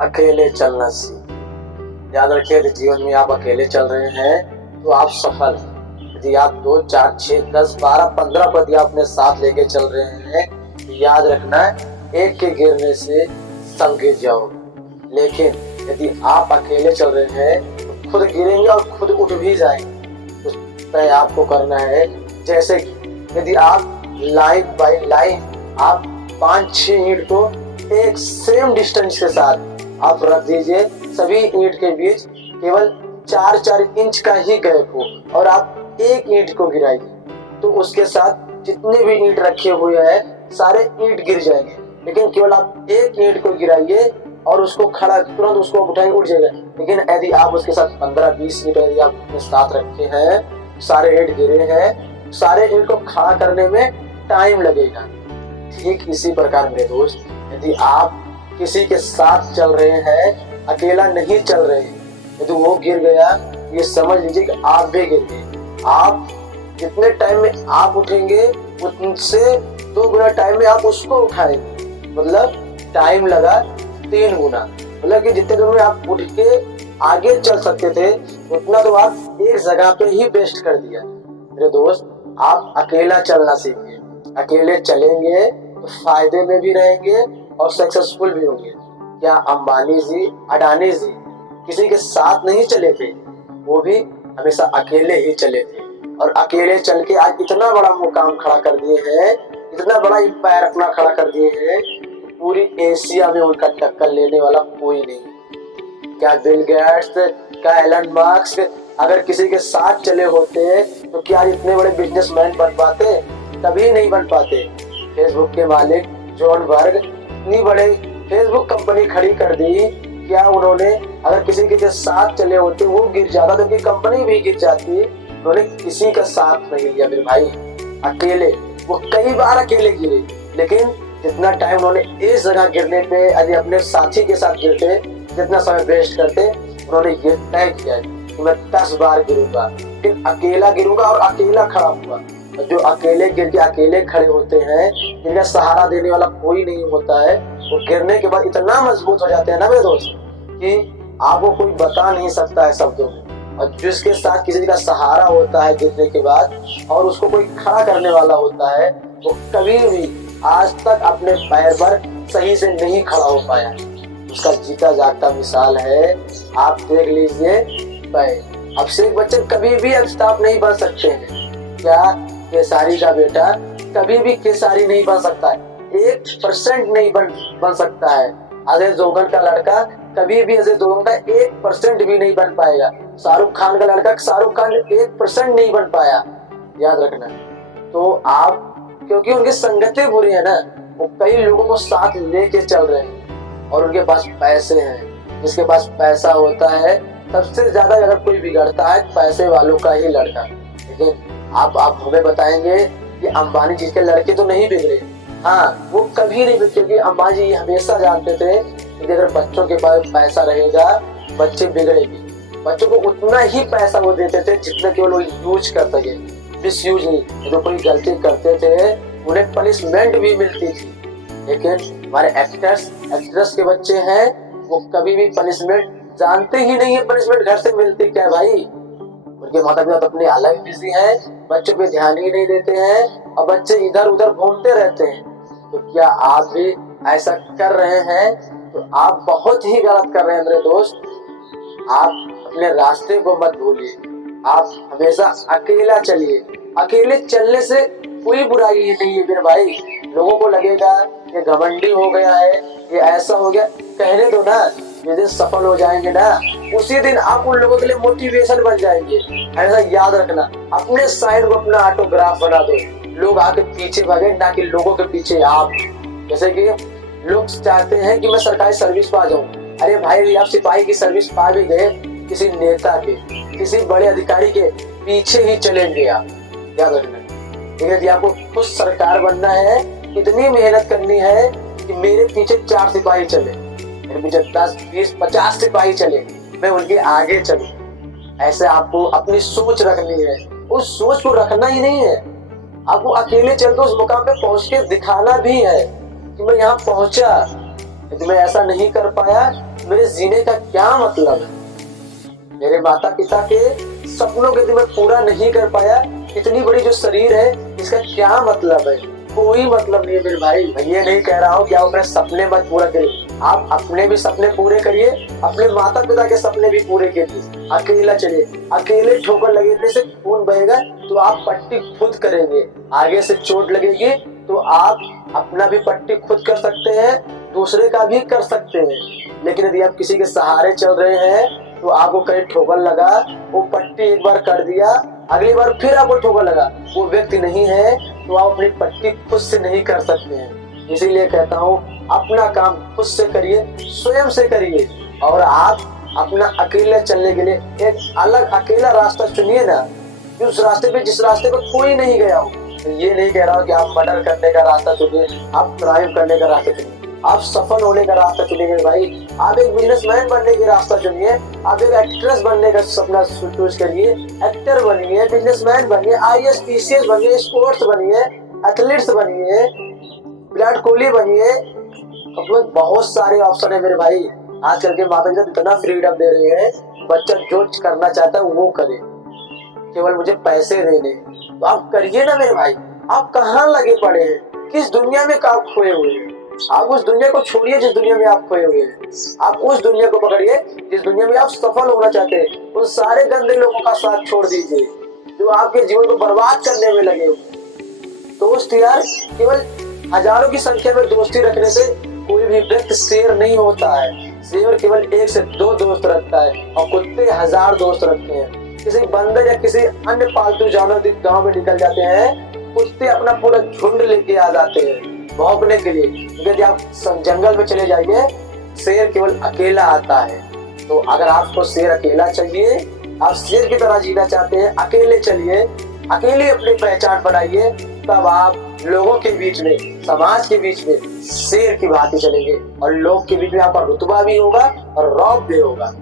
अकेले चलना सीख। याद रखिए, यदि जीवन में आप अकेले चल रहे हैं तो आप सफल हैं। यदि आप 2, 4, 6, 10, 12, 15 पद अपने साथ लेके चल रहे हैं तो याद रखना, एक के गिरने से सब गिर जाओगे। लेकिन यदि आप अकेले चल रहे हैं तो खुद गिरेंगे और खुद उठ भी जाएंगे। तो तय आपको करना है, जैसे कि यदि आप लाइन बाई लाइन आप 5-6 ईंट को एक सेम डिस्टेंस के साथ आप रख दीजिए, सभी ईंट के बीच केवल 4-4 इंच का ही गैप हो और आप एक ईंट को गिराइए, तो उसके साथ जितने भी ईंट रखे हुए हैं सारे ईंट गिर जाएंगे। लेकिन केवल आप एक ईंट को गिराइए और उसको खड़ा तुरंत उसको उठाएंगे, उठ जाएगा। लेकिन यदि आप उसके साथ 15-20 ईंट यदि आप अपने साथ रखे हैं, सारे ईंट गिरे हैं, सारे ईंट को खड़ा करने में टाइम लगेगा। ठीक इसी प्रकार मेरे दोस्त, यदि आप किसी के साथ चल रहे हैं, अकेला नहीं चल रहे हैं, यदि वो गिर गया, ये समझ लीजिए कि आप भी गिर गए। आप जितने टाइम में आप उठेंगे उनसे 2 गुना टाइम में आप उसको उठाएंगे, मतलब टाइम लगा 3 गुना। मतलब कि जितने देर में आप उठ के आगे चल सकते थे उतना तो आप एक जगह पे ही वेस्ट कर दिया। मेरे दोस्त, आप अकेला चलना सीखिए। अकेले चलेंगे तो फायदे में भी रहेंगे और सक्सेसफुल भी होंगे। क्या अंबानी जी, अडानी जी किसी के साथ नहीं चले थे? वो भी हमेशा अकेले ही चले थे और अकेले चल के आज इतना बड़ा मुकाम खड़ा कर दिए हैं, इतना बड़ा एम्पायर अपना खड़ा कर दिए हैं, पूरी एशिया में उनका टक्कर लेने वाला कोई नहीं। क्या बिल गेट्स, क्या एलन मास्क अगर किसी के साथ चले होते तो क्या इतने बड़े बिजनेसमैन बन पाते? कभी नहीं बन पाते। फेसबुक के मालिक जॉन बर्ग इतनी बड़े फेसबुक कंपनी खड़ी कर दी, क्या उन्होंने अगर किसी के साथ चले होते वो गिर जाता तो उनकी कंपनी भी गिर जाती। उन्होंने किसी का साथ नहीं लिया मेरे भाई, अकेले। वो कई बार अकेले गिरे, लेकिन जितना टाइम उन्होंने इस जगह गिरने पे यदि अपने साथी के साथ गिरते, जितना समय वेस्ट करते, उन्होंने ये तय किया कि मैं 10 बार गिरूंगा, फिर अकेला गिरूंगा और अकेला खड़ा होगा। जो अकेले गिर के अकेले खड़े होते हैं, जिनका सहारा देने वाला कोई नहीं होता है, वो गिरने के बाद इतना मजबूत हो जाते हैं ना मेरे दोस्त कि आपको कोई बता नहीं सकता है शब्दों में। और जिसके साथ किसी का सहारा होता है गिरने के बाद और उसको कोई खड़ा करने वाला होता है, वो कभी भी आज तक अपने पैर पर सही से नहीं खड़ा हो पाया। उसका जीता जागता मिसाल है, आप देख लीजिए पैर। अभिषेक बच्चन कभी भी अमिताभ नहीं बन सकते हैं। क्या केसारी का बेटा कभी भी केसारी नहीं बन सकता है, 1% नहीं बन सकता है। अजय देवगन का लड़का कभी भी अजय देवगन का 1% भी नहीं बन पाएगा। शाहरुख खान का लड़का शाहरुख खान 1% नहीं बन पाया, याद रखना। तो आप, क्योंकि उनकी संगतें बुरी है ना, वो कई लोगों को साथ लेके चल रहे हैं और उनके पास पैसे हैं। जिसके पास पैसा होता है सबसे ज्यादा अगर कोई बिगड़ता है पैसे वालों का ही लड़का। लेकिन आप हमें बताएंगे कि अंबानी जी के लड़के तो नहीं बिगड़े। हाँ, वो कभी नहीं बिगड़े, क्योंकि अंबानी जी हमेशा जानते थे कि अगर बच्चों के पास पैसा रहेगा बच्चे बिगड़ेंगे। बच्चों को उतना ही पैसा वो देते थे जितना केवल वो यूज कर सके, मिसयूज नहीं। जो कोई गलती करते थे उन्हें पनिशमेंट भी मिलती थी। लेकिन हमारे एक्ट्रेस के बच्चे हैं, वो कभी भी पनिशमेंट जानते ही नहीं है। पनिशमेंट घर से मिलती क्या है भाई? उनके माता पिता अपने अलग बिजी हैं, बच्चों पे ध्यान ही नहीं देते हैं और बच्चे इधर उधर घूमते रहते हैं। तो क्या आप भी ऐसा कर रहे हैं? तो आप बहुत ही गलत कर रहे हैं मेरे दोस्त। आप अपने रास्ते को मत भूलिए, आप हमेशा अकेला चलिए। अकेले चलने से कोई बुराई नहीं है मेरे भाई। लोगों को लगेगा ये घमंडी हो गया है, ये ऐसा हो गया, कहने दो ना। जिस दिन सफल हो जाएंगे ना, उसी दिन आप उन लोगों के लिए मोटिवेशन बन जाएंगे। ऐसा याद रखना, अपने साइड को अपना ऑटोग्राफ बना दो, लोग आके पीछे भागे, ना कि लोगों के पीछे आप। जैसे कि लोग चाहते हैं कि मैं सरकारी सर्विस पा जाऊं। अरे भाई, आप सिपाही की सर्विस पा भी गए, किसी नेता के, किसी बड़े अधिकारी के पीछे ही चलेंगे आप, याद रखना। लेकिन यदि आपको खुद सरकार बनना है, इतनी मेहनत करनी है कि मेरे पीछे 4 सिपाही चले, मेरे पीछे 10, 20, 50 सिपाही चले, मैं उनके आगे चलूं। ऐसे आपको अपनी सोच रखनी है। उस सोच को रखना ही नहीं है, आपको अकेले चलते उस मुकाम पे पहुंच के दिखाना भी है कि मैं यहाँ पहुंचा। यदि मैं ऐसा नहीं कर पाया, मेरे जीने का क्या मतलब है? मेरे माता पिता के सपनों के मैं पूरा नहीं कर पाया, इतनी बड़ी जो शरीर है इसका क्या मतलब है? कोई मतलब नहीं है मेरे भाई। मैं ये नहीं कह रहा हूँ कि आप अपने सपने मत पूरा करिए, आप अपने भी सपने पूरे करिए, अपने माता पिता के सपने भी पूरे करिए। अकेला चलिए, अकेले ठोकर लगने से खून बहेगा तो आप पट्टी खुद करेंगे, आगे से चोट लगेगी तो आप अपना भी पट्टी खुद कर सकते हैं, दूसरे का भी कर सकते हैं। लेकिन यदि आप किसी के सहारे चल रहे हैं तो आपको कहीं ठोकर लगा, वो पट्टी एक बार कर दिया, अगली बार फिर आपको ठोकर लगा, वो व्यक्ति नहीं है तो आप अपनी पट्टी खुद से नहीं कर सकते हैं। इसीलिए कहता हूँ अपना काम खुद से करिए, स्वयं से करिए, और आप अपना अकेले चलने के लिए एक अलग अकेला रास्ता चुनिए ना, उस रास्ते पे जिस रास्ते पे कोई नहीं गया हो। तो ये नहीं कह रहा हूँ कि आप मर्डर करने का रास्ता चुनिए, आप क्राइम करने का रास्ता चुनिए, आप सफल होने का रास्ता चुनिए भाई, आप एक बिजनेसमैन बनने का रास्ता चुनिए, आप एक एक्ट्रेस बनने का सपना चूज करिए, एक्टर बनिए, बिजनेसमैन बनिए, IAS PCS बनिए, स्पोर्ट्स बनिए, एथलीट्स बनिए, विराट कोहली बनिए। अपने बहुत सारे ऑप्शन है मेरे भाई। आजकल के माता पिता इतना फ्रीडम दे रहे हैं, बच्चा जो करना चाहता है वो करे, केवल मुझे पैसे देने। तो आप करिए ना मेरे भाई। आप कहाँ लगे पड़े हैं, किस दुनिया में आप खोए हुए हैं? आप उस दुनिया को छोड़िए जिस दुनिया में आप खोए हुए हैं, आप उस दुनिया को पकड़िए जिस दुनिया में आप सफल होना चाहते हैं। उन सारे गंदे लोगों का साथ छोड़ दीजिए जो आपके जीवन को बर्बाद करने में लगे हुए। दोस्त यार, केवल हजारों की संख्या में दोस्ती रखने से कोई भी व्यक्ति शेर नहीं होता है। शेर केवल 1 से 2 दोस्त रखता है और कुत्ते 1000 दोस्त रखते हैं। किसी बंदर या किसी अन्य पालतू जानवर गांव में निकल जाते हैं, कुत्ते अपना पूरा झुंड लेके आ जाते हैं भौंकने के लिए। यदि आप जंगल में चले जाइए, शेर केवल अकेला आता है। तो अगर आपको शेर अकेला चाहिए, आप शेर की तरह जीना चाहते हैं, अकेले चलिए, अकेले अपनी पहचान बनाइए, तब आप लोगों के बीच में, समाज के बीच में शेर की भांति चलेंगे और लोग के बीच में आपका रुतबा भी होगा और रौब भी होगा।